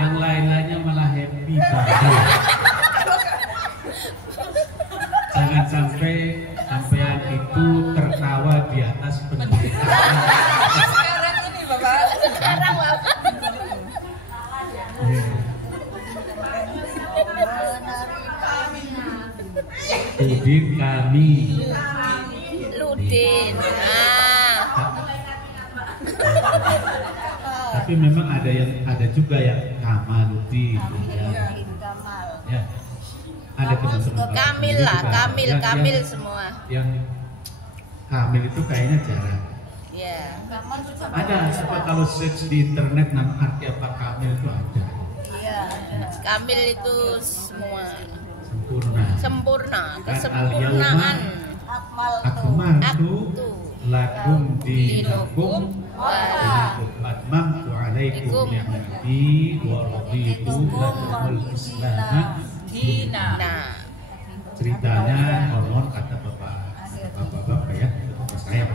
Yang lain-lainnya malah happy banget. Jangan sampai sampean itu tertawa di atas penderitaan. Sekarang ini Bapak. Sekarang Bapak. Udin kami. Ludin. Tapi memang ada juga yang Kamaludin. Ya. Ada teman-teman Kamil lah, Kamil semua. Yang Kamil itu kayaknya jarang. Ya. Ada, coba kalau search di internet nama arti apa Kamil itu ada. Kamil itu semua Sempurna. sempurna, Kan kesempurnaan. Akmaltu lakum dinakum wa atmamtu alaikum ni'mati wa raditu lakumul Islam dinan. Nah, Ceritanya konon kata bapak ya, bapak saya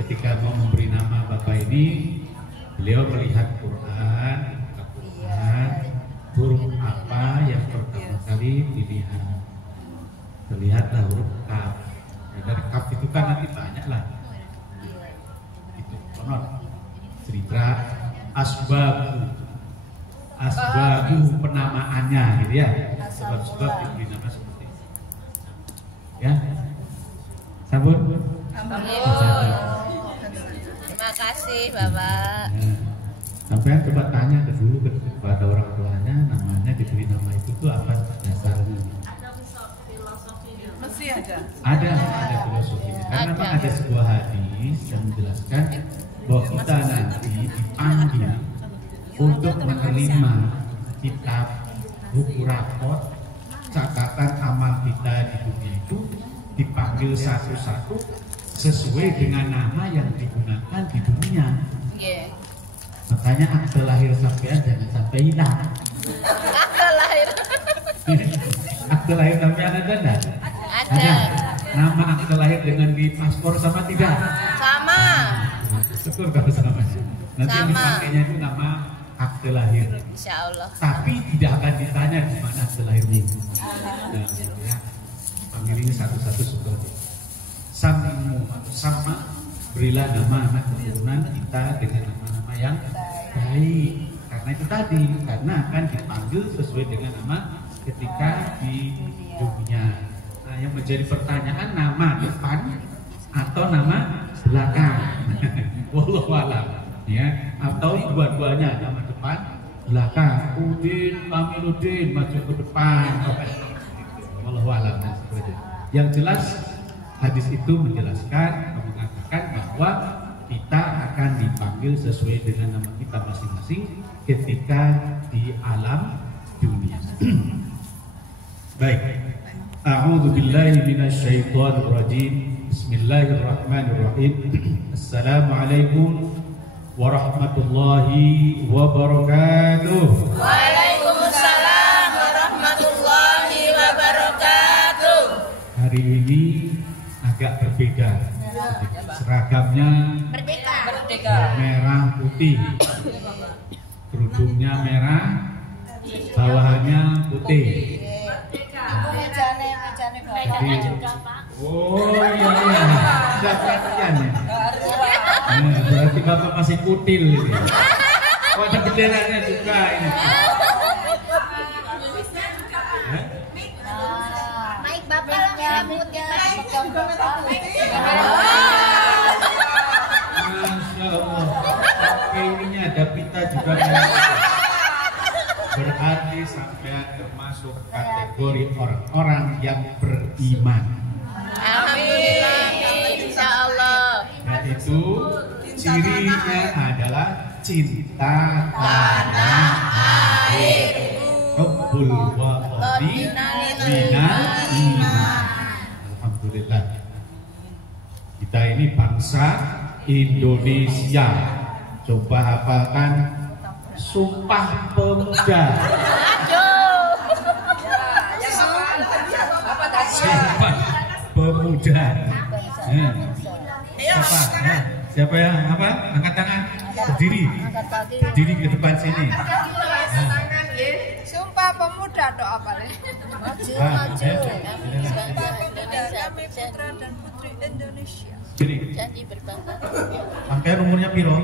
ketika mau memberi nama bapak ini, beliau melihat Quran, huruf apa yang pertama kali dilihat, terlihatlah huruf kaf. Ya, dari kaf itu kan nanti banyak lah. Itu konon cerita asbabu penamaannya gitu ya, sebab-sebab diberi nama seperti itu. Ya, sabun. terima kasih Bapak. Ya. Sampai coba tanya dulu kepada orang tuanya, namanya diberi nama itu tuh apa dasarnya? Mesti ada. Ada filosofinya. Karena memang ada sebuah hadis yang menjelaskan bahwa kita nanti dipanggil untuk menerima kitab, buku rapor, catatan amal kita di dunia itu dipanggil satu-satu sesuai dengan nama yang digunakan di dunia. Iya. Makanya akte lahir sampean jangan sampai hilang. Akte lahir. Akte lahir sampean ada enggak? Ada. Nama akte lahir dengan di paspor sama tidak? Sama. Syukur kalau sama. Nanti yang Sama. dipakainya itu nama akte lahir. Insya Allah. Tapi tidak akan ditanya di mana akte lahirmu. Nah, ya. Panggil ini satu-satu seperti sama berilah nama anak keturunan kita dengan nama-nama yang baik. Karena itu tadi, karena akan dipanggil sesuai dengan nama ketika di dunia. Nah, yang menjadi pertanyaan nama depan atau nama belakang. Wallahu a'lam. Ya, atau dua-duanya, nama depan, belakang. Udin, Kamiluddin maju ke depan. Wallahu a'lam. Yang jelas hadis itu menjelaskan, mengatakan bahwa kita akan dipanggil sesuai dengan nama kita masing-masing ketika di alam dunia. Baik. A'udzu billahi minasyaitonir rajim. Bismillahirrahmanirrahim. Assalamualaikum warahmatullahi wabarakatuh. Waalaikumsalam warahmatullahi wabarakatuh. Hari ini agak berbeda. Seragamnya Merdeka. merah putih, kerudungnya merah, bawahannya putih. Jadi, oh iya, sudah perhatian ya. Berarti bapak masih kutil ini. Oh, ada benderanya juga ini. Naik Bapak rambutnya. Masya Allah. Oke, ininya ada pita juga. Berarti sampean termasuk kategori orang-orang yang beriman. Alhamdulillah. Insya Allah. Yaitu cirinya adalah cinta tanah air, hubbul waqti minal iman. Alhamdulillah. Kita ini bangsa Indonesia. Coba hafalkan Sumpah Pemuda. Sumpah Pemuda. Apa? Siapa yang apa? Angkat tangan. Berdiri. Berdiri ke depan sini. Sumpah Pemuda doa apa nih? Maju, Ah, maju. ya. Sumpah Pemuda kami putra dan putri Indonesia. Berdiri. Janji berbangsa. Sampai umurnya piro?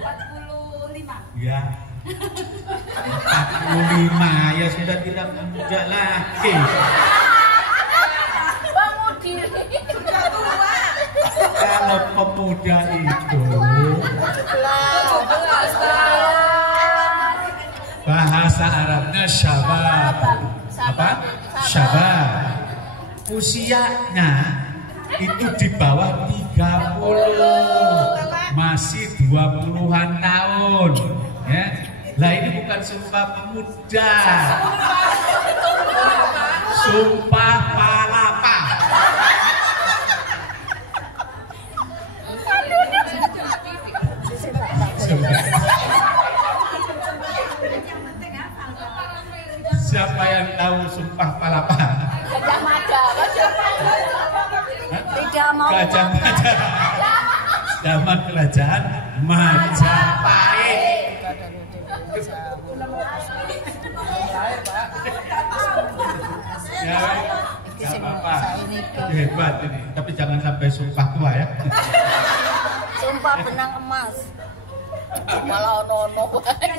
45. Ya. 45 ya sudah tidak muda lagi. Pemudi. Kalau pemuda itu bahasa Arabnya syabab. Apa? Syabab. Usianya itu di bawah 30, masih 20-an tahun. Ya. Lah ini bukan sumpah pemuda. Sumpah palapa. Siapa yang tahu sumpah palapa? Gajah Mada. Tidak mau. Gajah Mada. Zaman kerajaan Majapahit. Ya, nggak apa-apa. Hebat ini. Tapi jangan sampai sumpah tua ya. Sumpah benang emas. Malah ono-ono.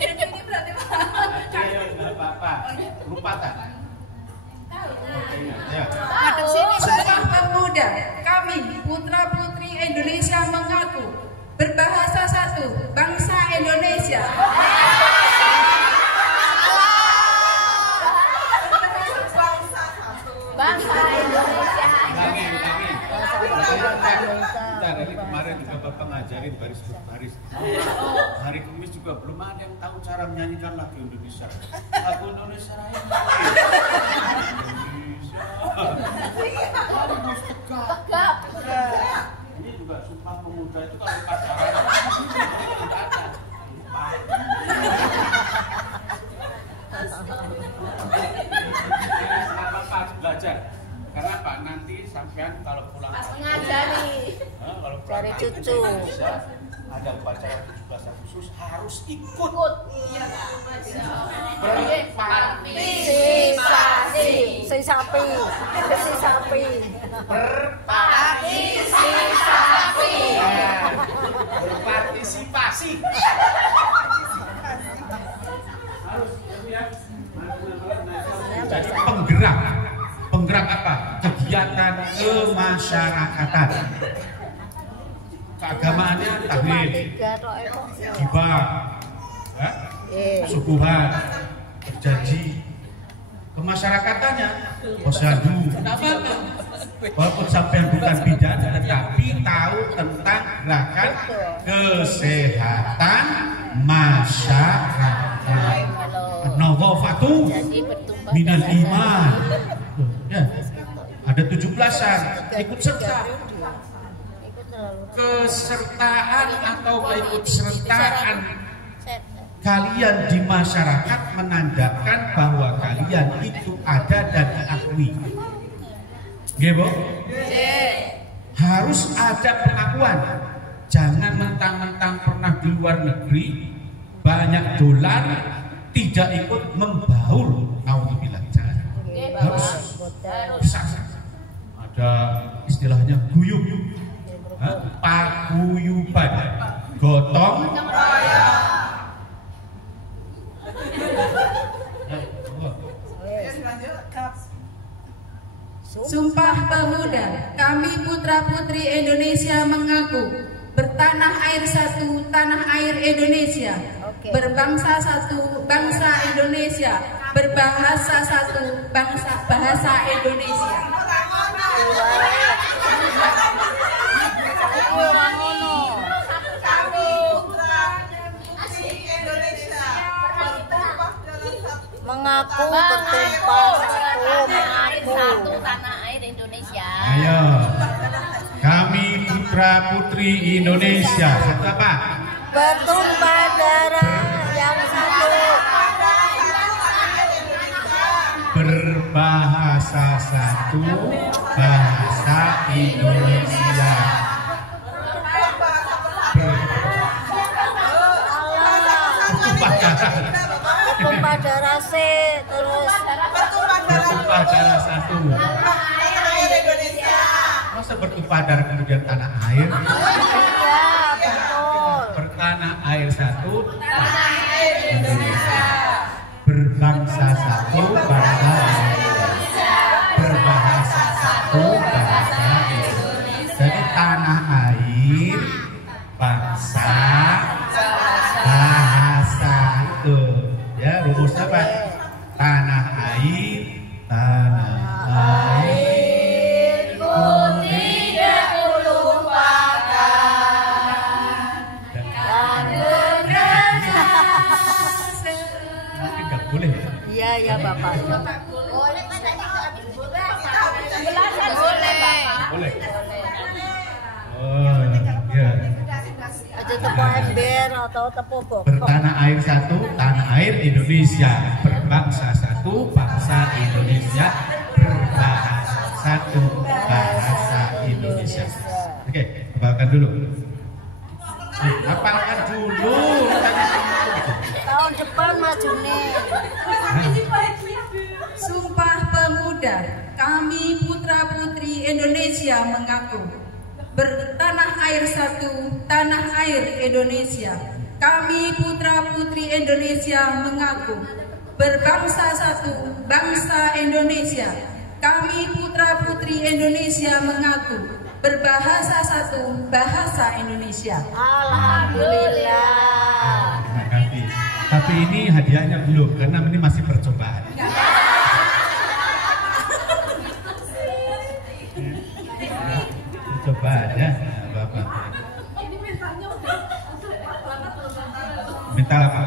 Ini berarti Ya, nggak apa-apa. Lupatan. Ya. Madep sini. Sumpah Pemuda kami putra putri Indonesia mengaku berbahasa satu, bangsa Indonesia. Bangsa Indonesia. Ulangi. Bentar, ini kemarin juga Bapak ngajarin baris baris. Hari Kamis juga belum ada yang tahu cara menyanyikan lagu Indonesia. Lagu Indonesia Raya. Tegap. Ini juga Sumpah Pemuda itu kalau pacaran. Kenapa Pak belajar? Karena Pak nanti sampean kalau pulang Ngajari. kalau Cari pulang cucu. ada upacara 17 Agustus harus ikut Partisipasi. Si sapi. Partisipasi. berpartisipasi. Jadi penggerak apa? Kegiatan kemasyarakatan. Keagamaannya tahlil, hibah, ya? Subuhan, berjanji. Kemasyarakatannya posyandu. Walaupun sampai bukan bidan, tetapi tahu tentang gerakan kesehatan masyarakat. Nawafatu minal iman. Ya. Ada 17-an ikut serta. Kesertaan atau keikutsertaan kalian di masyarakat menandakan bahwa kalian itu ada dan diakui. Nggih, Bu? Harus ada pengakuan. Jangan mentang-mentang pernah di luar negeri, banyak dolar, tidak ikut membaur. Nauzubillah. Harus bisa. Ada istilahnya guyub. Paguyuban, gotong royong. Sumpah Pemuda kami putra putri Indonesia mengaku bertanah air satu, tanah air Indonesia. Berbangsa satu, bangsa Indonesia. Berbahasa satu, bahasa Indonesia. Mengaku bertumpah satu tanah air Indonesia. Ayo, kami putra putri Indonesia. Satu apa? Bertumpah darah yang satu. Berbahasa satu, bahasa Indonesia. Bertumpah darah C, terus Bertumpah darah satu. Masa bertumpah darah kemudian tanah air? iya betul. Bertanah air satu, berbangsa satu, bangsa Indonesia. Berbahasa satu, bahasa Indonesia. Jadi tanah air, bangsa, bahasa itu. Ya, rumusnya apa? Tanah air, tanah air. Tidak Mungkin nggak boleh ya? Iya iya Bapak. Boleh. Oh, iya. Aja tepung ember atau tepung bokok. Bertanah air satu, tanah air Indonesia. Berbangsa satu, bangsa Indonesia. Berbahasa satu, bahasa Indonesia. Oke, hafalkan dulu. Hafalkan dulu. Tahun depan maju nih. Sumpah Pemuda, kami putra-putri Indonesia mengaku bertanah air satu, tanah air Indonesia. Kami putra-putri Indonesia mengaku berbangsa satu, bangsa Indonesia. Kami putra-putri Indonesia mengaku berbahasa satu, bahasa Indonesia. Alhamdulillah. Terima kasih. Tapi ini hadiahnya belum, karena ini masih percobaan. Percobaan ya, Bapak. Mental apa?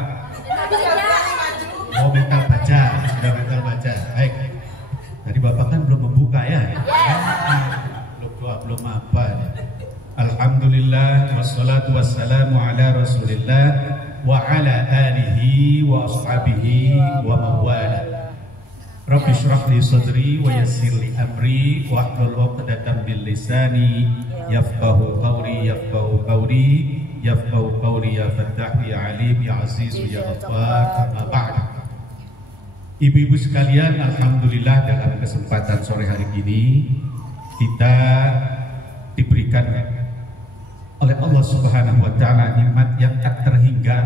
Oh, mental baca, sudah mental baca. Baik. Tadi Bapak kan belum membuka ya? Belum doa, belum apa. Alhamdulillah wassalatu wassalamu ala Rasulillah wa ala alihi wa ashabihi wa mawala. Rabbi shrah li sadri wa yassir li amri wa hlul 'uqdatam min lisani yafqahu qawli ya fattah ya alim ya aziz ya ghaffar. Amma ba'd. Ibu-ibu sekalian, alhamdulillah dalam kesempatan sore hari ini kita diberikan oleh Allah Subhanahu wa taala nikmat yang tak terhingga.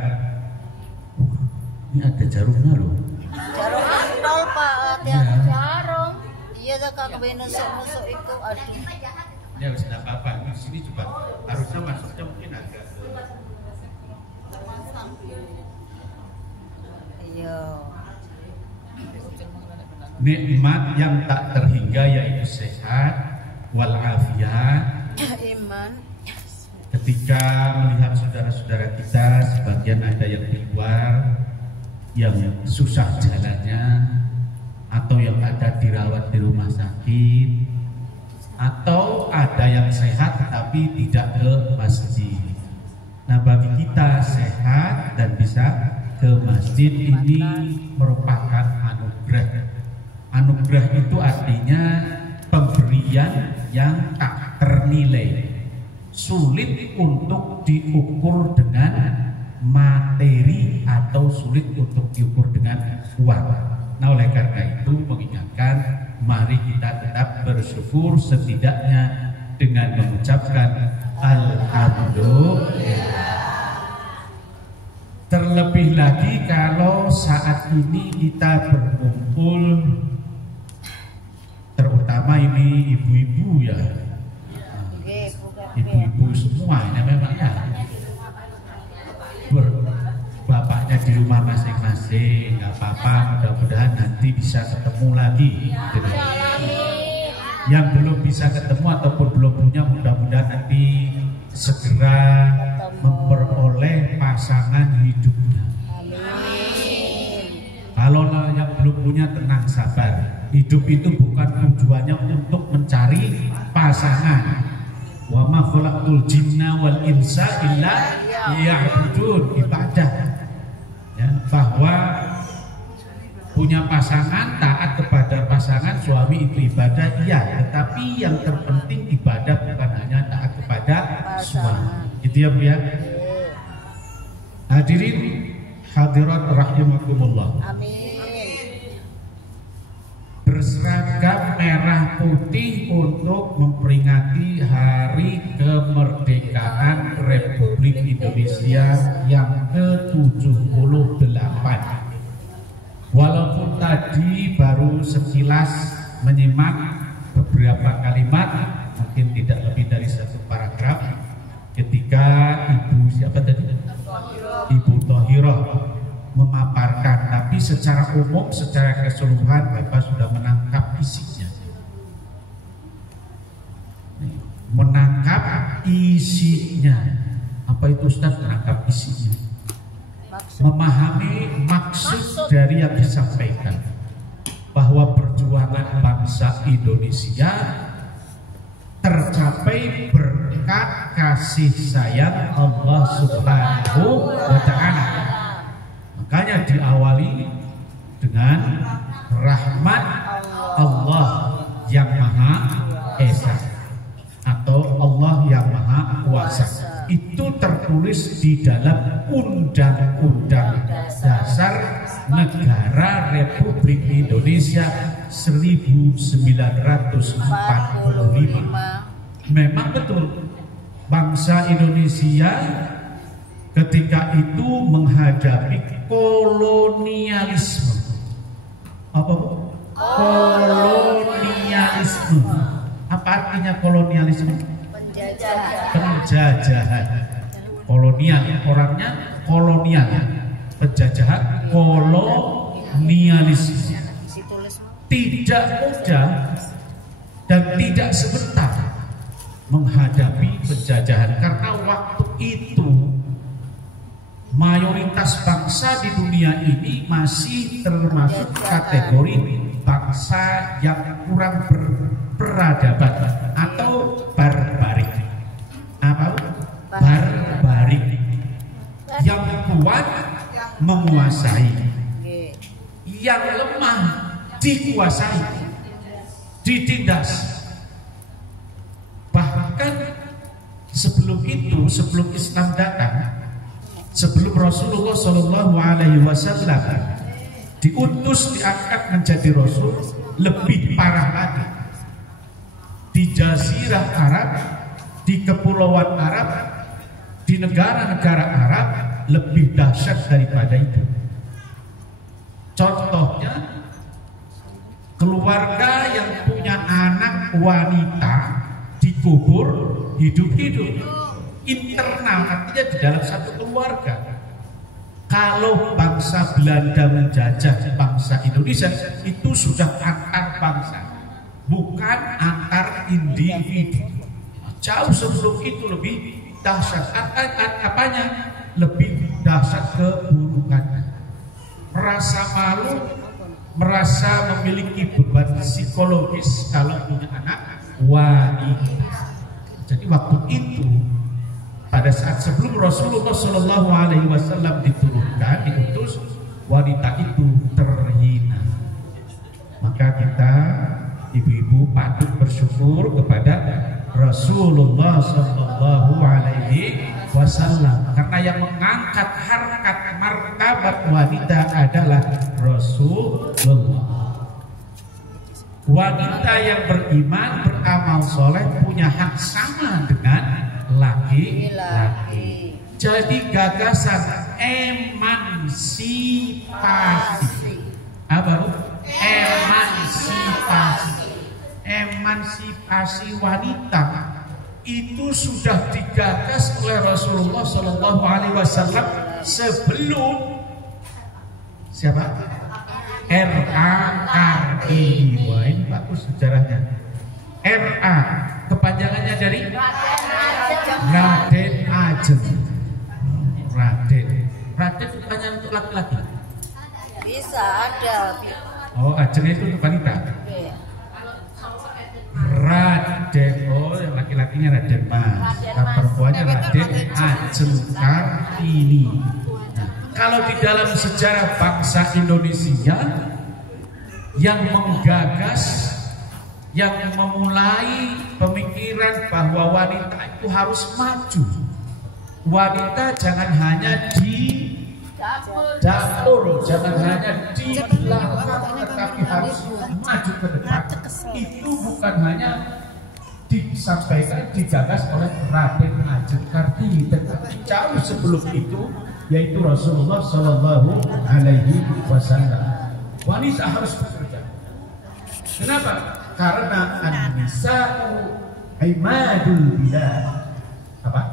Ini ada jarumnya loh. Jarum antol Pak, hati-hati jarum. Iya kakak nusuk-nusuk itu aduh. Ya wis enggak apa-apa. Di sini juga harusnya masuknya mungkin agak Iya. nikmat yang tak terhingga yaitu sehat walafiat. Iman. Ketika melihat saudara-saudara kita sebagian ada yang di luar yang susah jalannya, atau yang ada dirawat di rumah sakit, atau ada yang sehat tapi tidak ke masjid. Nah, bagi kita sehat dan bisa ke masjid ini merupakan anugerah. Anugerah itu artinya pemberian yang tak ternilai, sulit untuk diukur dengan materi atau sulit untuk diukur dengan uang. Nah, oleh karena itu mengingatkan, mari kita tetap bersyukur setidaknya dengan mengucapkan alhamdulillah. Terlebih lagi kalau saat ini kita berkumpul, terutama ini ibu-ibu ya, ibu-ibu semua ini memang ya, bapaknya di rumah masing-masing, nggak apa-apa, mudah-mudahan nanti bisa ketemu lagi. Yang belum bisa ketemu ataupun belum punya, mudah-mudahan nanti segera memperoleh pasangan hidupnya. Kalau yang belum punya, tenang, sabar. Hidup itu bukan tujuannya untuk mencari pasangan. Wa ma khalaqtul jinna wal insa illa liya'budun, ibadah. Ya, bahwa punya pasangan, taat kepada pasangan suami itu ibadah, iya, tetapi yang terpenting ibadah bukan hanya taat kepada suami. Gitu ya Bu ya. Hadirin, Hadirat rahimakumullah. Amin. Berseragam merah putih untuk memperingati hari kemerdekaan Republik Indonesia yang ke-78. Walaupun tadi baru sekilas menyimak beberapa kalimat, mungkin tidak lebih dari satu paragraf, ketika Ibu siapa tadi? Ibu Thohirah memaparkan, tapi secara umum, secara keseluruhan Bapak sudah menangkap isinya. Menangkap isinya. Apa itu Ustaz? Menangkap isinya. Memahami maksud dari yang disampaikan, bahwa perjuangan bangsa Indonesia tercapai berkat kasih sayang Allah Subhanahu wa Ta'ala. Makanya diawali dengan rahmat Allah yang Maha Esa atau Allah yang Maha Kuasa. Itu tertulis di dalam Undang-Undang Dasar Negara Republik Indonesia 1945. Memang betul bangsa Indonesia ketika itu menghadapi kolonialisme. Apa? Kolonialisme. Apa artinya kolonialisme? Penjajahan. Kolonial, orangnya kolonial. Penjajahan, kolonialisme. Tidak mudah dan tidak sebentar menghadapi penjajahan, karena waktu itu mayoritas bangsa di dunia ini masih termasuk kategori bangsa yang kurang berperadaban atau barbarik. Apa? Barbarik. Yang kuat menguasai, yang lemah dikuasai, ditindas. Bahkan sebelum itu, sebelum Islam datang, sebelum Rasulullah Shallallahu Alaihi Wasallam diutus, diangkat menjadi Rasul, lebih parah lagi. Di Jazirah Arab, di Kepulauan Arab, di negara-negara Arab lebih dahsyat daripada itu. Contohnya, keluarga yang punya anak wanita dikubur hidup-hidup. Internal, artinya di dalam satu keluarga. Kalau bangsa Belanda menjajah bangsa Indonesia, itu sudah antar bangsa, bukan antar individu. Jauh sebelum itu lebih dahsyat. Apanya? Lebih dahsyat keburukannya. Merasa malu, merasa memiliki beban psikologis kalau punya anak wanita. Jadi waktu itu, pada saat sebelum Rasulullah Shallallahu Alaihi Wasallam diturunkan, diutus, wanita itu terhina. Maka kita, ibu-ibu, patut bersyukur kepada Rasulullah Shallallahu Alaihi Wasallam, karena yang mengangkat harkat martabat wanita adalah Rasulullah. Wanita yang beriman, beramal soleh punya hak sama dengan laki-laki. Jadi gagasan emansipasi. Apa? Emansipasi wanita itu sudah digagas oleh Rasulullah Shallallahu Alaihi Wasallam sebelum siapa? RARI. Wah, ini bagus sejarahnya. RA kepanjangannya dari Raden Ajeng. Raden kepanjangan untuk laki-laki? Bisa ada. Oh, Ajeng itu untuk wanita. Raden, oh yang laki-lakinya Raden Mas, yang perempuannya Raden Ajeng Kartini. Nah, kalau di dalam sejarah bangsa Indonesia yang menggagas, yang memulai pemikiran bahwa wanita itu harus maju, wanita jangan hanya Dapur jangan hanya di belakang, tetapi harus maju ke depan. Itu bukan hanya disampaikan, digagas oleh Raden Ajeng Kartini, tetapi jauh sebelum itu, yaitu Rasulullah Shallallahu Alaihi Wasallam. Wanita harus bekerja. Kenapa? Karena an-nisa'u imadul bilad. Apa?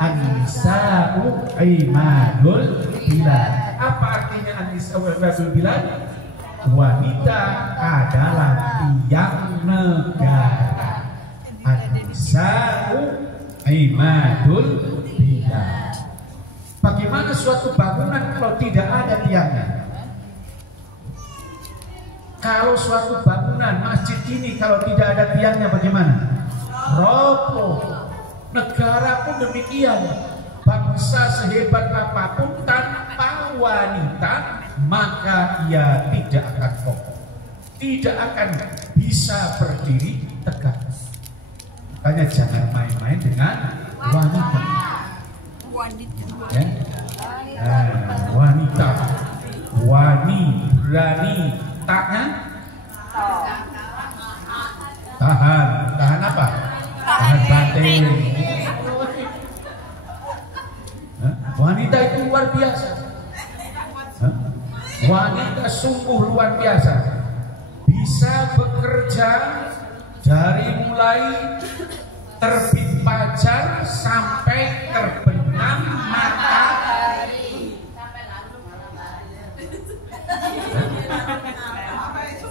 An-nisa'u imadul bilad. Apa artinya an-nisa'u imadul bilad? Wanita adalah tiang negara. An-nisa'u imadul bilad. Bagaimana suatu bangunan kalau tidak ada tiangnya? Kalau suatu bangunan masjid ini kalau tidak ada tiangnya bagaimana? Roboh. Negara pun demikian. Bangsa sehebat apapun tanpa wanita maka ia tidak akan kokoh, tidak akan bisa berdiri tegak. Makanya jangan main-main dengan wanita. Ya? Nah, wanita, wani, berani, tahan apa? Tahan batin. Wanita itu luar biasa. Wanita sungguh luar biasa. Bisa bekerja dari mulai terbit fajar sampai terbenam matahari.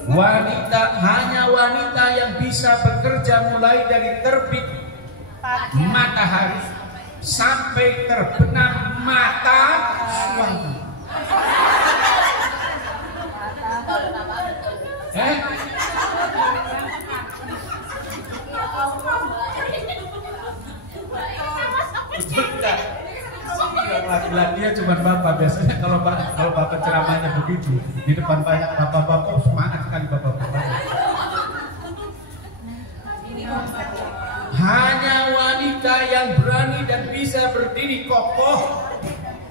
Wanita, hanya wanita yang bisa bekerja mulai dari terbit matahari sampai terbenam mata suami. Laki-lakinya cuma bapak. Biasanya kalau bapak ceramahnya begitu di depan banyak bapak-bapak, semangat sekali bapak-bapak. Hanya wanita yang berani dan bisa berdiri kokoh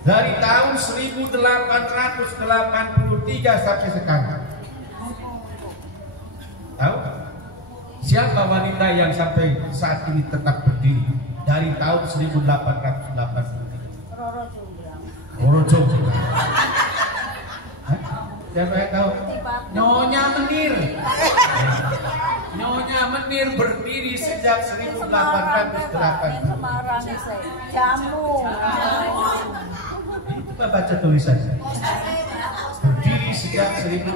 dari tahun 1883 sampai sekarang. Tahu? Siapa wanita yang sampai saat ini tetap berdiri dari tahun 1883? Roro Jonggrang. Siapa yang tahu? Nyonya Menir. Nyonya Menir berdiri sejak 1880. Jamu. Itu baca tulisannya. Berdiri sejak 1880.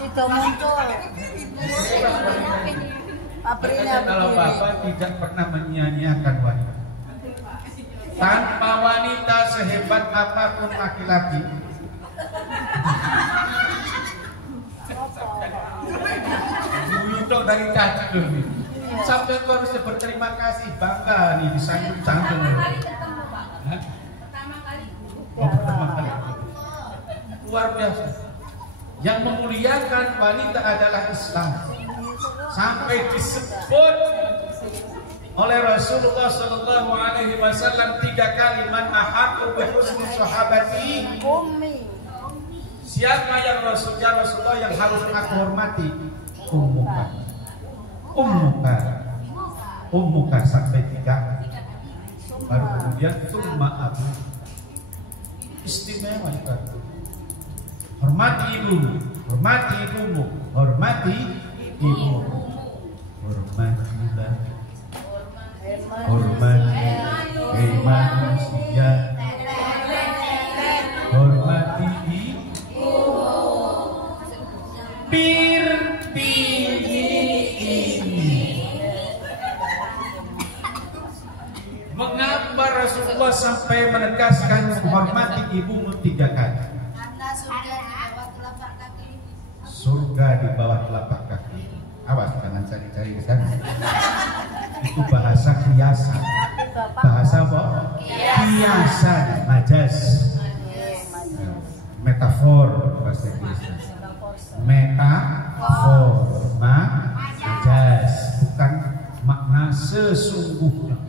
Itu muncul. Kalau bapak tidak pernah menyia-nyiakan wanita. Tanpa wanita sehebat apapun laki-laki, dulu dari caci loh nih. Sampai kau harus berterima kasih, bangga nih disanggung-sanggung. Pertama kali. Luar biasa. Yang memuliakan wanita adalah Islam. Sampai disebut oleh Rasulullah Sallallahu Alaihi Wasallam 3 kali, man ahabbu bi husni sahabati ummi. Siapa yang Rasulullah yang harus aku hormati? Ummuka. Ummuka. Ummuka sampai 3. Baru kemudian summa abu. Istimewa itu. Hormati ibumu, hormati ibumu, hormati ibu, hormatilah, hormati manusia, hormati ibu, ini. Mengapa Rasulullah sampai menegaskan hormati ibumu 3 kali? Surga di bawah telapak kaki. Awas jangan cari-cari ke sana. Itu bahasa kiasan. Bahasa apa? Kiasan, majas. Metafor bahasa Inggris. Metafor, majas, bukan makna sesungguhnya.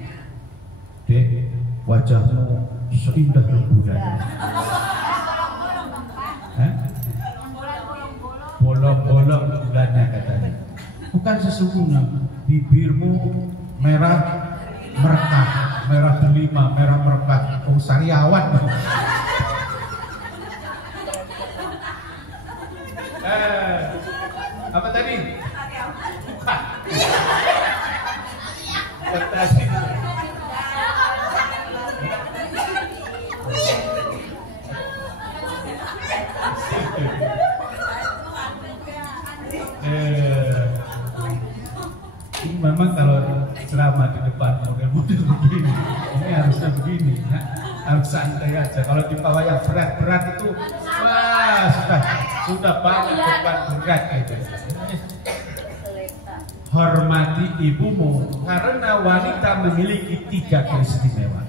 Dek, wajahmu seindah rembulan. Bolong-bolong bulannya katanya. Bukan sesungguhnya, bibirmu merah merekat, merah delima, merah merekat. Oh, sariawan. Apa tadi? Bukan. Tadi. Ini memang kalau ceramah di depan model-model begini, ini harusnya begini, ya. Harus santai aja. Kalau di bawah yang berat-berat itu, wah sudah banyak beban berat gitu. Hormati ibumu karena wanita memiliki 3 keistimewaan.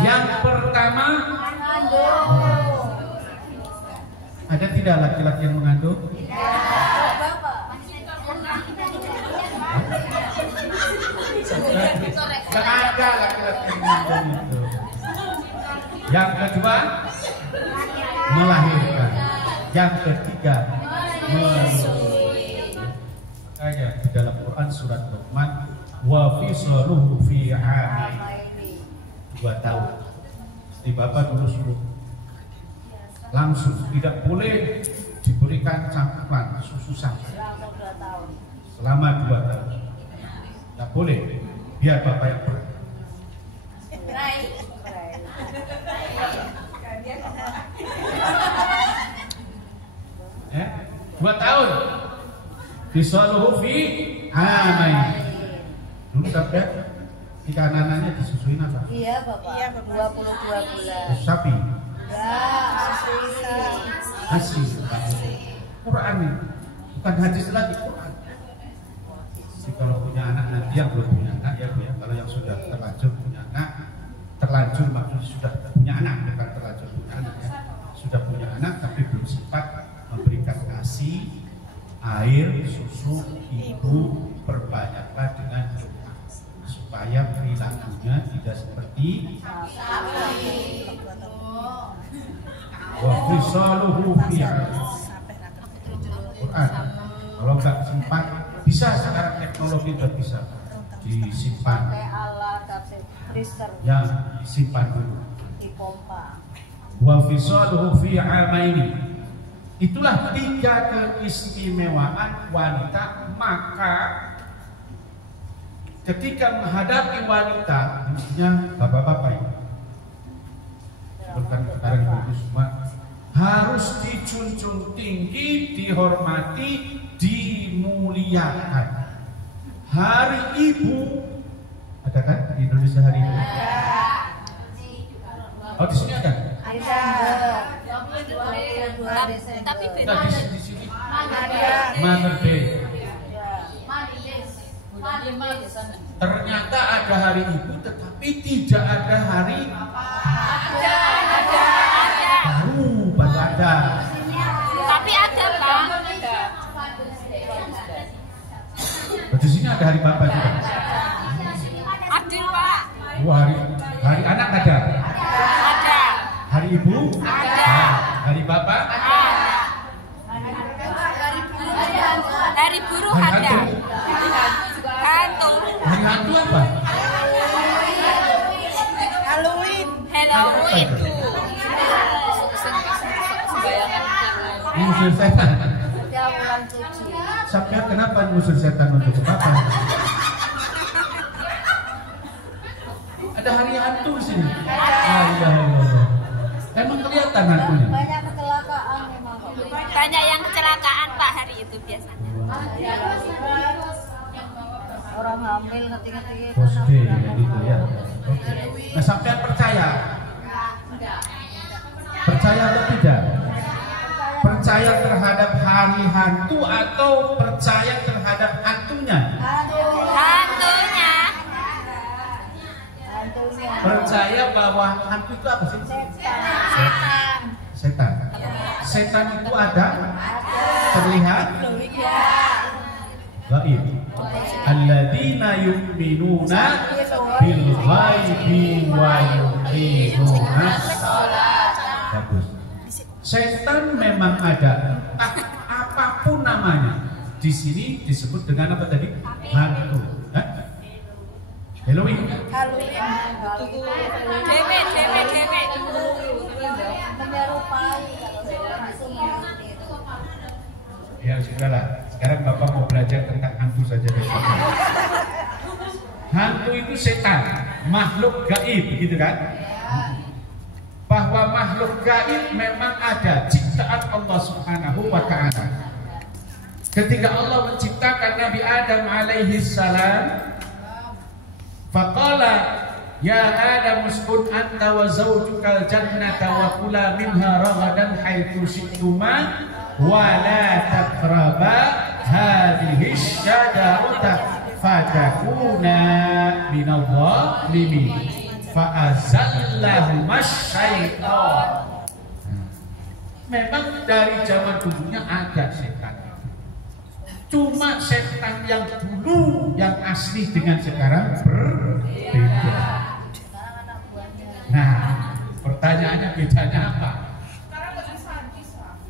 Yang pertama, ada tidak laki-laki yang mengandung? Tidak ada laki-laki yang mengandung itu. Yang kedua, melahirkan. Yang ketiga, menyusui. Makanya di dalam Quran surat Luqman, wa fisaluhu fi 'amaini, 2 tahun. Istri bapak dulu suruh langsung, tidak boleh diberikan campuran susu sapi selama 2 tahun. Tidak boleh, biar bapak yang berat. Ya, 2 tahun. Fisaluhu fi 'amaini. Dulu sampai ikan anaknya disusuin apa? Iya bapak. Iya 22 bulan. Sapi. Asli. Quran ini bukan hadis lagi, Quran. Jadi kalau punya anak nanti yang belum punya anak ya Bu ya. Kalau yang sudah terlanjur punya anak, terlanjur maksudnya sudah punya anak, bukan terlanjur punya anak ya. Sudah punya anak tapi belum sempat memberikan kasih, air, susu, ibu, perbanyaklah dengan doa supaya perilakunya tidak seperti wa fisaluhu fi 'amaini. Quran. Kalau nggak sempat, bisa sekarang teknologi sudah bisa disimpan. Ya, disimpan dulu. Dipompa. Wa fisaluhu fi 'amaini. Itulah 3 keistimewaan wanita. Maka ketika menghadapi wanita, mestinya bapak-bapak ini, bukan sekarang ibu semua, harus dijunjung tinggi, dihormati, dimuliakan. Hari Ibu ada kan di Indonesia hari Ibu? Oh di sini ada? Tapi Nah, di sini Mother Day. Ternyata ada hari Ibu, tetapi tidak ada hari baru ada. Tapi ada Bang. Di sini ada hari Bapak juga. Adil Pak. Wah, hari anak ada. Ada. Hari Ibu ada. Hari Bapak Ada. Hari buruh hari ada. hantu. Hantu. Hari hantu apa? Halloween. Ngusir setan. Ya bulan suci. Sampai kenapa ngusir setan untuk apa? Ada hari hantu di sini. Ah, iya. Emang kelihatan hantunya? Banyak kecelakaan memang. Banyak yang kecelakaan Pak hari itu biasanya. Orang hamil ngerti-ngerti. Oke, gitu ya. Oke. Nah, sampai percaya? Percaya atau tidak? Percaya terhadap hari hantu atau percaya terhadap hantunya? Hantunya. Percaya bahwa hantu itu apa sih? Setan. Setan itu ada? Terlihat? Gaib. alladzina yu'minuna bil ghaibi wa yuqimuna shalah. Bagus. Setan memang ada, entah apapun namanya. Di sini disebut dengan apa tadi? Hantu. Halloween. Ya sudahlah. Sekarang Bapak mau belajar tentang hantu saja deh. Hantu itu setan, makhluk gaib, begitu kan? Bahwa makhluk gaib memang ada, ciptaan Allah Subhanahu wa Ta'ala. Ketika Allah menciptakan Nabi Adam alaihi salam, faqala ya Adam uskun anta wa zawjukal jannata wa kula minha ragadan haitsu syi'tuma wa la taqraba hadhihi syajarata fatakuna minadh dhalimin fa azallahuma syaitan. Memang dari zaman dulunya ada setan. Cuma setan yang dulu yang asli dengan sekarang berbeda. Nah, pertanyaannya bedanya apa?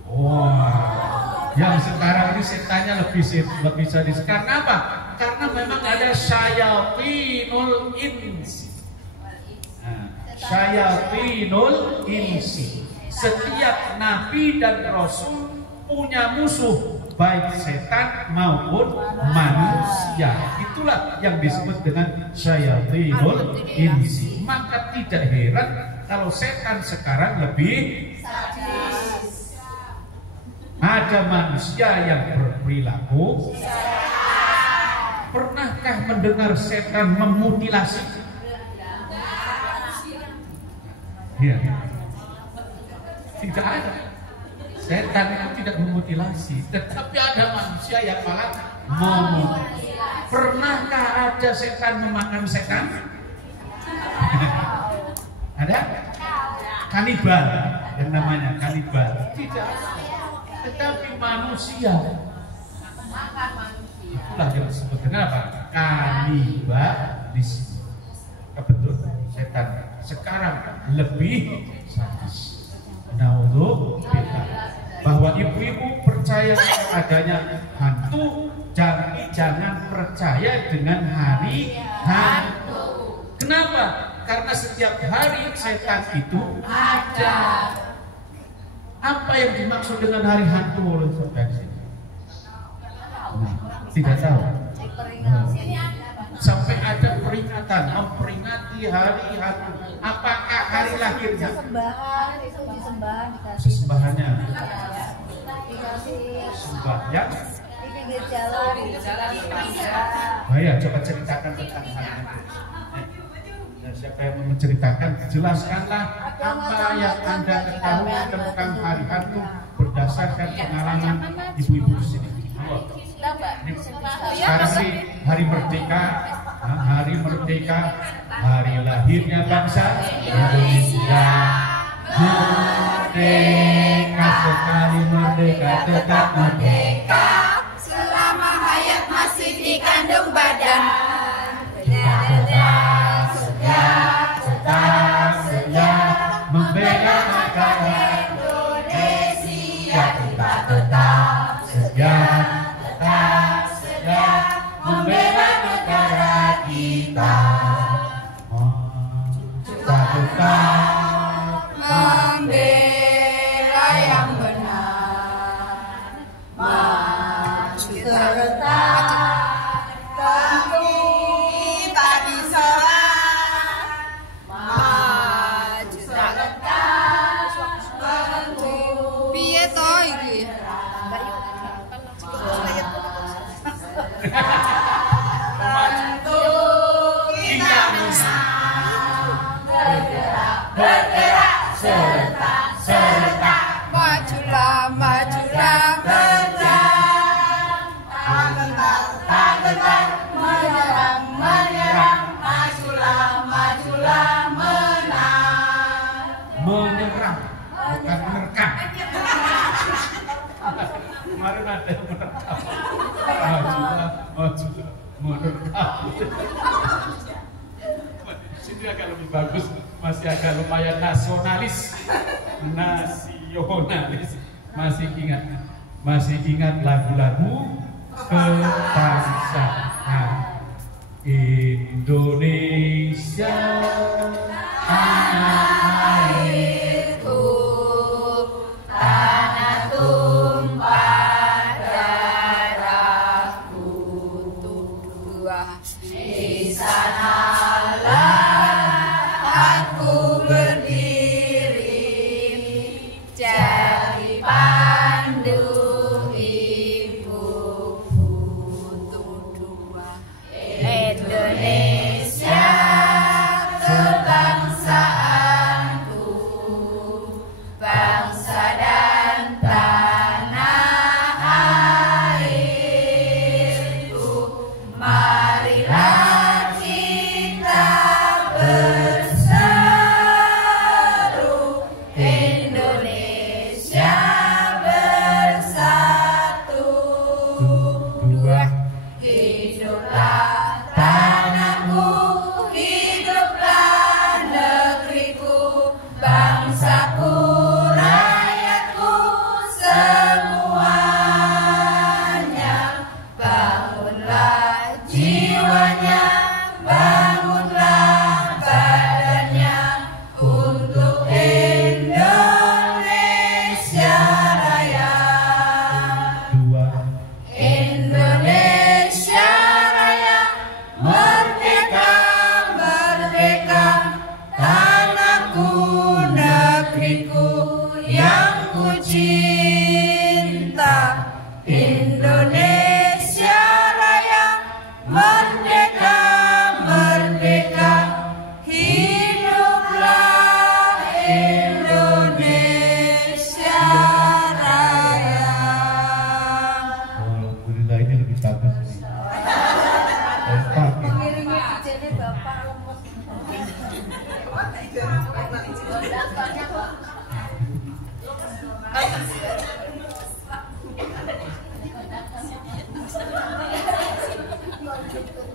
Wah, yang sekarang ini setannya lebih sadis. Karena apa? Karena memang ada syayatinul insi. Syayatinul insi. Setiap nabi dan rasul punya musuh, baik setan maupun manusia. Itulah yang disebut dengan syayatinul insi. Maka tidak heran kalau setan sekarang lebih sadis. Ada manusia yang berperilaku. Pernahkah mendengar setan memutilasi? Ya. Tidak ada. Setan itu tidak memutilasi, tetapi ada manusia yang malah memutilasi. Pernahkah ada setan memakan setan? Ada? Kanibal, yang namanya kanibal. Tidak. Tetapi manusia. Itulah yang disebut dengan apa? Kanibalisme. Betul, setan sekarang lebih sadis. Naudzubillah. Bahwa ibu-ibu percaya adanya hantu, jangan percaya dengan hari hantu. Kenapa? Karena setiap hari setan itu ada. Apa yang dimaksud dengan hari hantu oleh setan? Tidak tahu. Sampai ada peringatan, memperingati hari hantu. Apakah hari lahirnya? Sesembahan itu disembah, Sesembahannya. dikasih Sembahyang. di pinggir jalan, Ya, coba ceritakan tentang hal itu. Nah, siapa yang mau menceritakan? Jelaskanlah apa yang Anda ketahui tentang hari hantu berdasarkan pengalaman ibu-ibu di sini. Sekarang sih hari merdeka, hari lahirnya bangsa Indonesia. Merdeka sekali, merdeka tetap merdeka. Selama hayat masih dikandung badan. Tetap membela negara Indonesia. Kita tetap setia, membela negara kita. Kita tetap Membela yang benar. Sini agak lebih bagus, masih agak lumayan nasionalis, masih ingat lagu-lagu kebangsaan Indonesia tanah airku, tanah tumpah darahku, tuah di sanalah aku berdiri, jadi pandu Indonesia kebangsaanku, bangsa dan tanah airku, marilah kita berseru, Indonesia bersatu, dua, hiduplah tanahku, hiduplah negeriku, bangsaku, rakyatku, semuanya. Bangunlah jiwanya, bangunlah badannya, untuk Indonesia Raya. Dua, Indonesia Raya, merdeka, merdeka, tanahku, negeriku yang ku cinta. Indonesia Raya, merdeka, merdeka, hiduplah Indonesia Raya. Alhamdulillah, ini lebih bagus ini. Mengiringi DJ-nya Bapak lemes.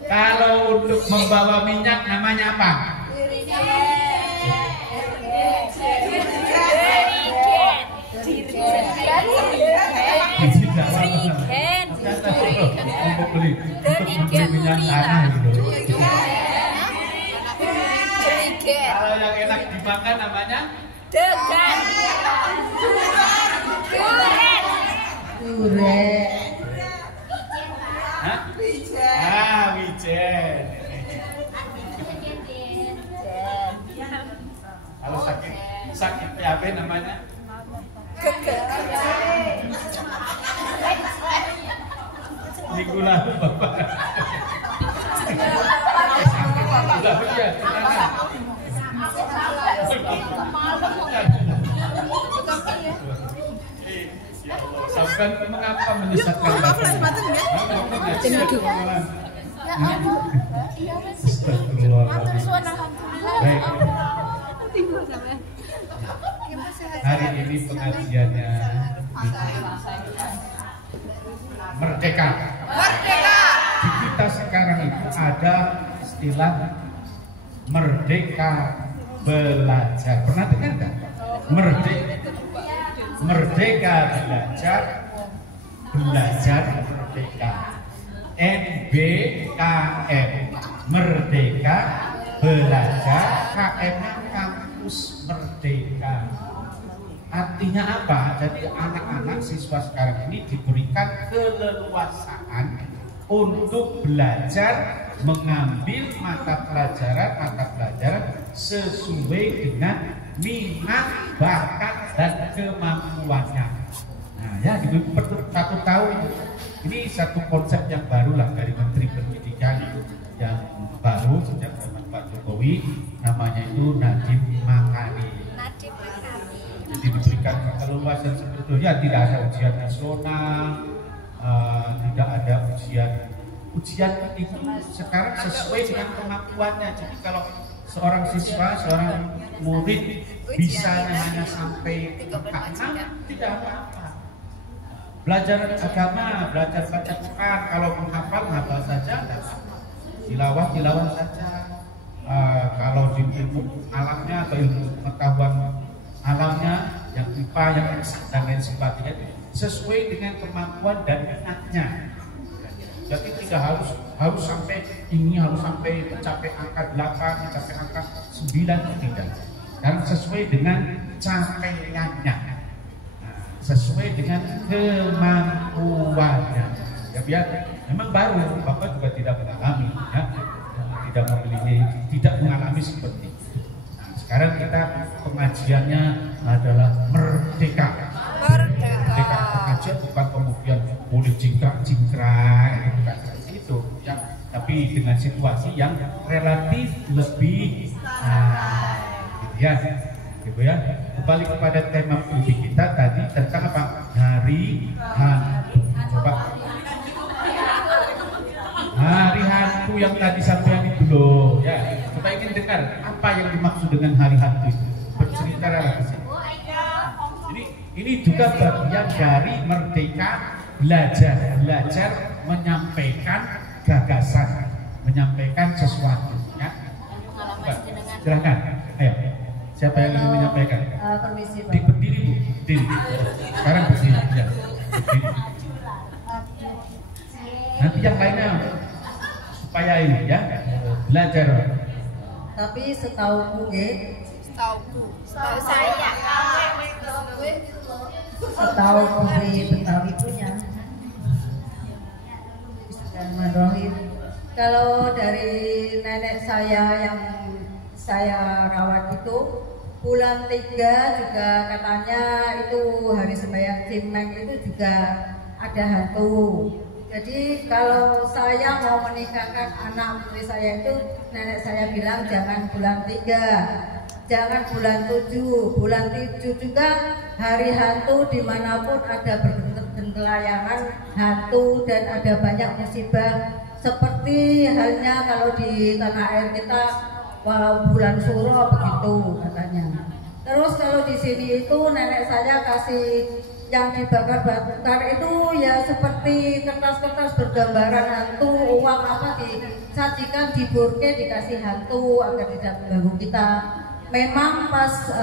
Kalau untuk membawa minyak namanya apa? Untuk beli minyak tanah gitu. Kalau yang enak dimakan namanya Degan. Duren. hah? Ah, wijen. Kalau sakit apa namanya? Nikulah Bapak. Sudah ya, Sabkan mengapa menyesatkan Bapak? Baik. Hari ini pengajiannya merdeka. Merdeka. Di kita sekarang itu ada istilah merdeka belajar. Pernah dengar nggak? Merdeka belajar, belajar merdeka. NBKM, merdeka belajar, KM-nya kampus merdeka. Artinya apa? Jadi anak-anak siswa sekarang ini diberikan keleluasaan untuk belajar, mengambil mata pelajaran sesuai dengan minat, bakat, dan kemampuannya. Nah ya, gitu, satu tahun itu. Ini satu konsep yang baru lah dari Menteri Pendidikan yang baru sejak zaman Pak Jokowi, namanya itu Nadiem Makarim. Jadi diberikan keleluasan seperti itu. Ya, tidak ada ujian nasional, tidak ada ujian itu sekarang sesuai dengan kemampuannya. Jadi kalau seorang siswa, seorang murid bisa hanya sampai angka 6, tidak apa-apa. Belajar agama, belajar baca Quran, kalau menghafal saja, tidak apa-apa. tilawah saja. Kalau di ilmu alamnya atau ilmu pengetahuan alamnya, yang IPA, yang dan lain sebagainya, sesuai dengan kemampuan dan minatnya. Jadi tidak harus sampai mencapai angka 8, mencapai angka 9, tidak. Karena sesuai dengan capaiannya, sesuai dengan kemampuannya. Ya biar memang baru, Bapak juga tidak mengalami, ya, tidak mengalami seperti itu. Nah, sekarang kita pengajiannya adalah merdeka. Merdeka pengajian bukan kemudian boleh cingkrang itu, ya, tapi dengan situasi yang relatif lebih gitu ya. Gitu ya. Kembali kepada tema inti kita tadi tentang apa? Hari hantu. Coba. Hari hantu yang tadi sampean itu loh, ya. Kita ingin dengar apa yang dimaksud dengan hari hantu itu. Berceritalah di sini. Ini juga bagian dari merdeka belajar menyampaikan gagasan, menyampaikan sesuatu, ya. Silakan. Ayo. Siapa yang ingin menyampaikan? Permisi, Pak. Berdiri, Bu. Berdiri. Sekarang berdiri, ya. Berdiri. Nanti yang lainnya supaya ini, ya, belajar. Tapi setahu saya. setahu Budi Betawi punya. Bismillahirrahmanirrahim. Kalau dari nenek saya yang saya rawat itu, bulan 3 juga katanya itu hari sembahyang Cimeng itu juga ada hantu. Jadi kalau saya mau menikahkan anak putri saya itu, nenek saya bilang jangan bulan 3, jangan bulan 7. Bulan 7 juga hari hantu, dimanapun ada bergentelayangan hantu dan ada banyak musibah. Seperti halnya kalau di tanah air kita bulan Suro begitu katanya. Terus kalau di sini itu nenek saya kasih yang dibakar-bakar itu ya seperti kertas-kertas bergambaran hantu, uang apa disajikan di burke dikasih hantu agar tidak mengganggu kita. Memang pas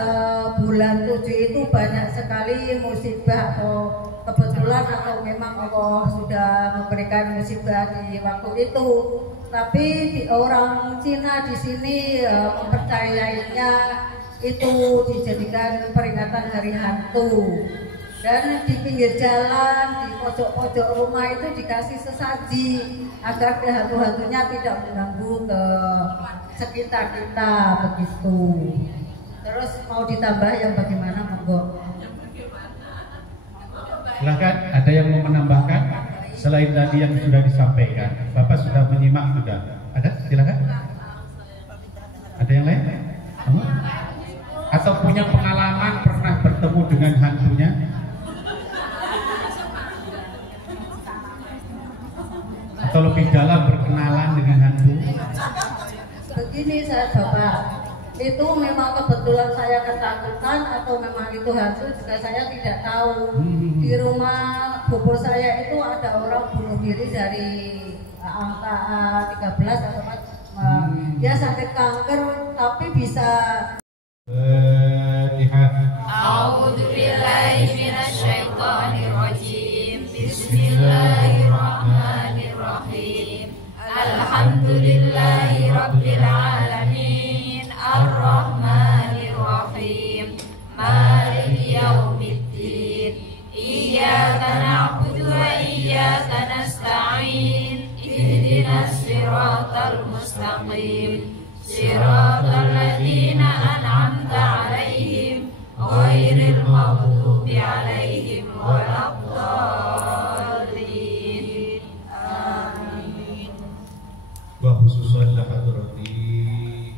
bulan 7 itu banyak sekali musibah atau kebetulan atau memang Allah sudah memberikan musibah di waktu itu. Tapi orang Cina di sini mempercayainya itu dijadikan peringatan hari hantu. Dan di pinggir jalan, di pojok-pojok rumah itu dikasih sesaji agar hantu-hantunya tidak mengganggu ke sekitar kita begitu. Terus mau ditambah yang bagaimana, monggo? Silakan, ada yang mau menambahkan selain tadi yang sudah disampaikan? Bapak sudah menyimak juga. Ada? Silakan. Ada yang lain? Atau punya pengalaman pernah bertemu dengan hantunya? Atau lebih dalam berkenalan dengan hantu? Begini saya Bapak, itu memang kebetulan saya ketakutan atau memang itu hantu juga saya tidak tahu. Di rumah bubur saya itu ada orang bunuh diri dari angka 13 atau dia sakit kanker tapi bisa. A'udzubillahi minasyaitonirrajim. Bismillahirrahmanirrahim. Alhamdulillahi rabbil alamin. Ar-Rahmanirrahim. Maliki yaumiddin. Iyyaka na'budu wa iyyaka nasta'in. Ihdinas siratal mustaqim. Siratal ladzina an'amta 'alaihim ghairil maghdubi 'alaihim waladdallin. Amin. Wa khususan lahadrati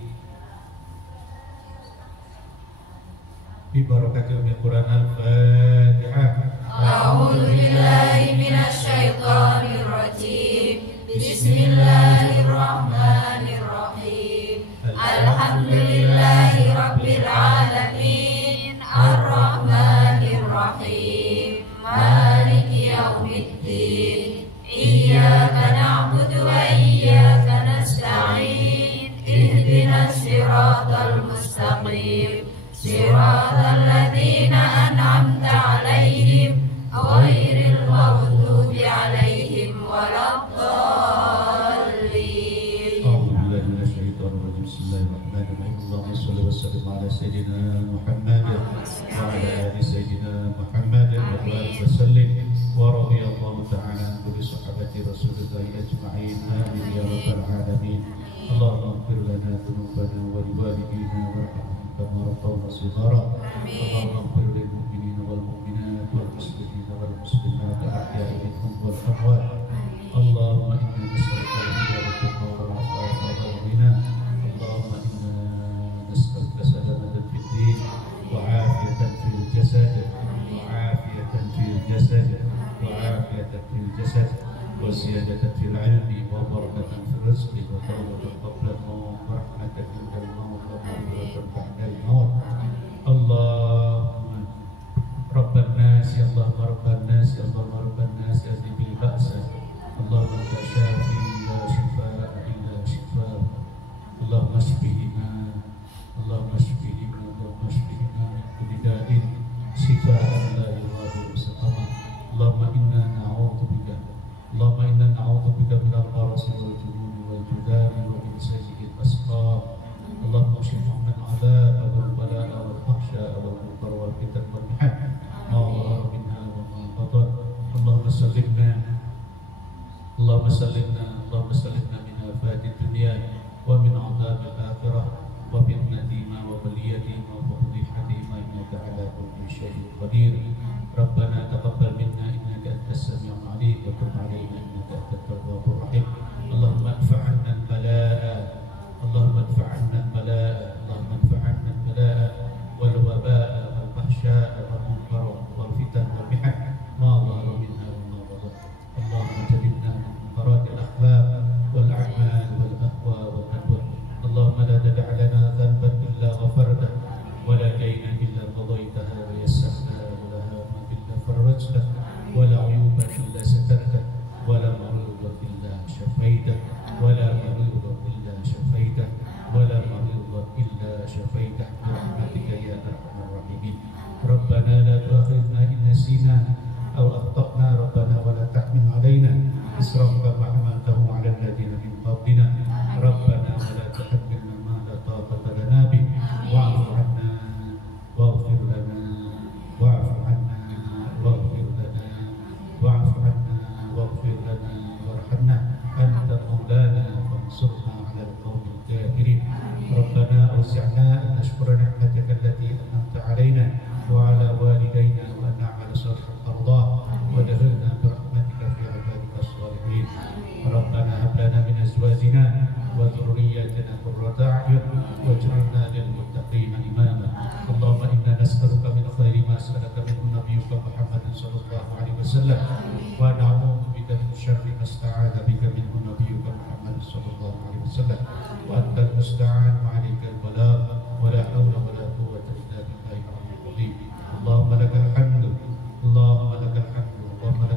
bi barakatil Quran al-Fatihah. A'udzu billahi minasyaitonir rajim. Bismillahirrahmanirrahim. Alhamdulillahi rabbil alamin. Ar-Rahmanirrahim. Maliki yaumiddin. Iyyaka na'budu wa iyyaka nasta'in. صراط الذين أنعمت عليهم غير المغضوب عليهم ولا الضالين. أعوذ بالله من الشيطان الرجيم. بسم الله الرحمن الرحيم. اللهم صل وسلم على سيدنا محمد وعلى آل سيدنا محمد وبارك وسلم. ورضي الله تعالى عن كل صحابة رسول الله أجمعين. آمين يا رب العالمين. اللهم اغفر لنا ذنوبنا ولوالدينا وارحمهم كما ربونا صغارا. اللهم اغفر للمؤمنين والمؤمنات والمسلمين والمسلمات الأحياء منهم والأموات. اللهم إنا نسألك الهدى والتقى والعفاف والغنى. اللهم إنا نسألك سلامة في الدين وعافية في الجسد وزيادة في العلم وبركة في الرزق وتوبة قبل الموت ورحمة عند الموت ومغفرة بعد الموت. اللهم رب الناس يا اللهم رب الناس يا اللهم رب الناس أذهب البأس. اللهم أنت شافي لا شفاء إلا شفاء. اللهم اشفهنا اللهم اشفهنا اللهم اشفهنا من كل داء شفاء لا يغادر سقما. اللهم إنا نعوذ بك من البرص والجنون والجذام ومن سيء الأسقام. اللهم اكشف عنا العذاب والبلاء والفحشاء والمنكر والفتن والمحن ما ظهر منها وما بطن. اللهم سلمنا من آفات الدنيا ومن عذاب الآخرة وفتنتهما وبليتهما وفضيحتهما إنك على كل شيء قدير. ربنا تقبل منا إنك أنت السميع العليم وتب علينا إنك أنت التواب الرحيم. اللهم ادفع عنا البلاء والوباء والفحشاء والمنكر والفتن والمحن ما ظهر منها وما بطن. اللهم جنبنا من منكرات الأخلاق والأعمال والأهواء والندوة. اللهم لا تدع لنا ذنبا إلا غفرته ولا دينا إلا قضيتها ويسرتها ولا هاما إلا فرجته ولا عيوبا إلا سترته ولا مريضا إلا شفيته برحمتك يا أرحم الراحمين. ربنا لا تؤاخذنا إن نسينا أو أخطأنا. ربنا ولا تحمل علينا إصرا كما حملته على الذين من قبلنا. ربنا ولا تحملنا ما لا طاقة لنا به. واعف عنا واغفر لنا وارحمنا. أنت مولانا فانصرنا على القوم الكافرين. ربنا أوزعنا أن نشكر نعمتك التي أنعمت علينا وعلى والدينا وأن نعمل صالحا ترضاه وادخلنا برحمتك في عبادك الصالحين. ربنا هب لنا من أزواجنا وذرياتنا قرة أعين واجعلنا للمتقين إماما. اللهم إنا نسألك من خير ما سألك منه نبيك محمد صلى الله عليه وسلم ونعوذ بك من شر ما استعاذ بك منه نبيك محمد صلى الله عليه وسلم وأنت المستعان وعليك البلاغ ولا حول ولا قوة إلا بالله العلي العظيم. اللهم لك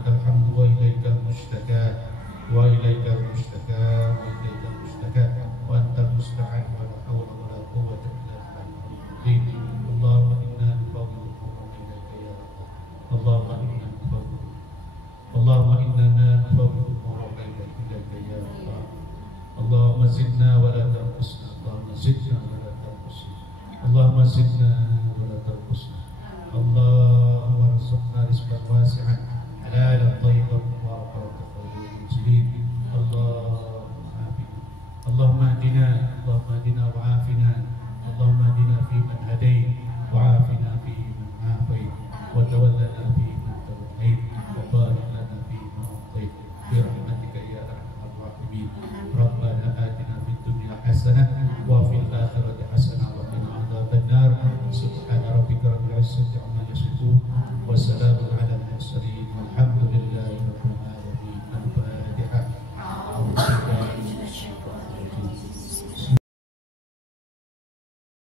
الحمد وإليك المشتكى وأنت المستعان ولا حول ولا قوة إلا بالله العظيم. اللهم إنا نفوض الأمور إليك يا الله. اللهم إنا نفوض الأمور إليك يا الله. اللهم زدنا ولا تنقصنا. اللهم ارزقنا رزقا واسعا حلالا طيبا مباركا وتقبل المسلمين. اللهم اهدنا وعافنا. اللهم اهدنا فيمن هديت وعافنا فيمن عافيت وتولنا فيمن توليت وبارك لنا فيما أعطيت برحمتك يا أرحم الراحمين. ربنا آتنا في الدنيا حسنة وفي الآخرة حسنة وقنا عذاب النار. سبحان ربك رب العزة